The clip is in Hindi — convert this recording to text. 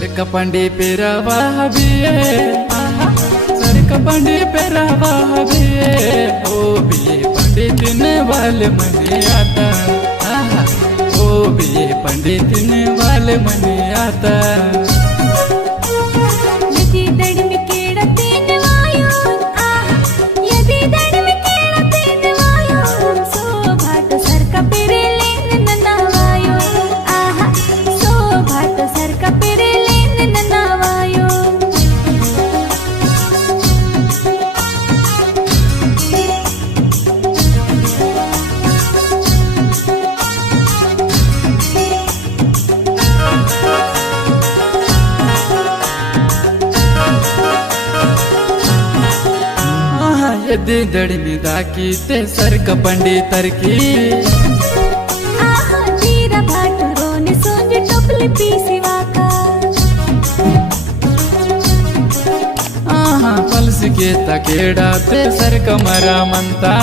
सरक पंडी पेरावा हबिए सरक पंडी पेरावा हबिए ओ बिये पंडित ने वाले मने आता ओ बिये पंडित ने वाले मने आता यदि दड़ी में दाकी ते सरक पंडी तरकी जीरा भाटरोने सोंज टोपली पीसी वाका पल्स के तकेड़ा ते सरक मरा मंता